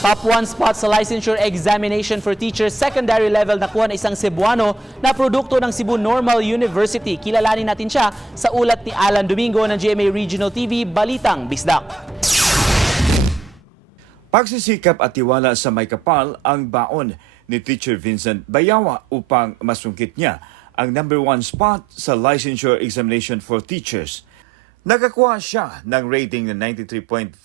Top 1 spot sa licensure examination for teachers secondary level nakuha na isang Cebuano na produkto ng Cebu Normal University. Kilalanin natin siya sa ulat ni Alan Domingo ng GMA Regional TV, Balitang Bisdak. Pagsisikap at tiwala sa may kapal ang baon ni Teacher Vincent Bayawa upang masungkit niya ang number 1 spot sa licensure examination for teachers. Nakakuha siya ng rating na 93.4%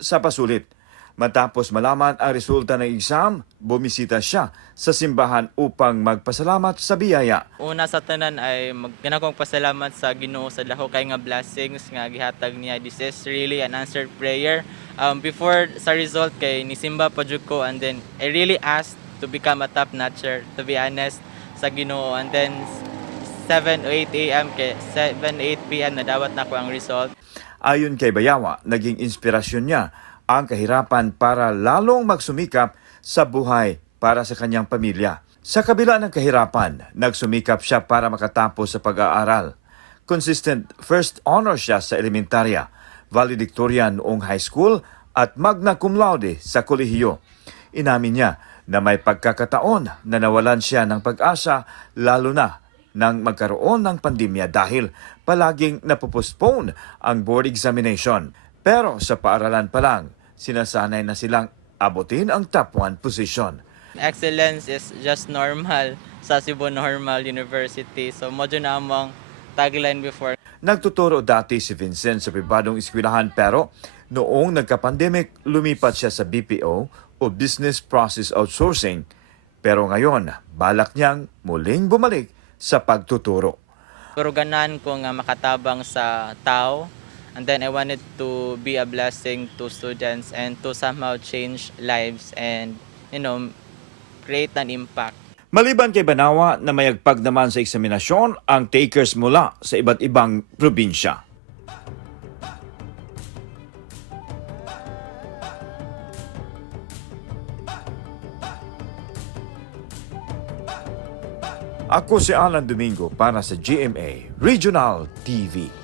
sa pasulit. Matapos malaman ang resulta ng exam, bumisita siya sa simbahan upang magpasalamat sa biyaya. Una sa tanan ay magkanakong pasalamat sa Ginoo sa dako kay nga blessings nga gihatag niya. This is really an answered prayer. Before sa result kay nisimba pa jud ko, and then I really asked to become a top notcher, to be honest, sa Ginoo. And then 7 o 8 a.m. kay 7-8 p.m. nadawat na ko ang result. Ayon kay Bayawa, naging inspirasyon niya ang kahirapan para lalong magsumikap sa buhay para sa kanyang pamilya. Sa kabila ng kahirapan, nagsumikap siya para makatapos sa pag-aaral. Consistent first honor siya sa elementarya, valedictorian noong high school at magna cum laude sa kolehiyo. Inamin niya na may pagkakataon na nawalan siya ng pag-asa, lalo na nang magkaroon ng pandemya dahil palaging napopostpone ang board examination. Pero sa paaralan pa lang, sinasanay na silang abutin ang top 1 position. Excellence is just normal sa Cebu Normal University. So modyo na among tagline before. Nagtuturo dati si Vincent sa pribadong eskwelahan, pero noong nagka-pandemic, lumipat siya sa BPO o Business Process Outsourcing. Pero ngayon, balak niyang muling bumalik sa pagtuturo. Pero ganahan ko nga makatabang sa tao. And then I wanted to be a blessing to students and to somehow change lives and, create an impact. Maliban kay Banawa na mayagpag naman sa eksaminasyon ang takers mula sa iba't ibang probinsya. Ako si Alan Domingo para sa GMA Regional TV.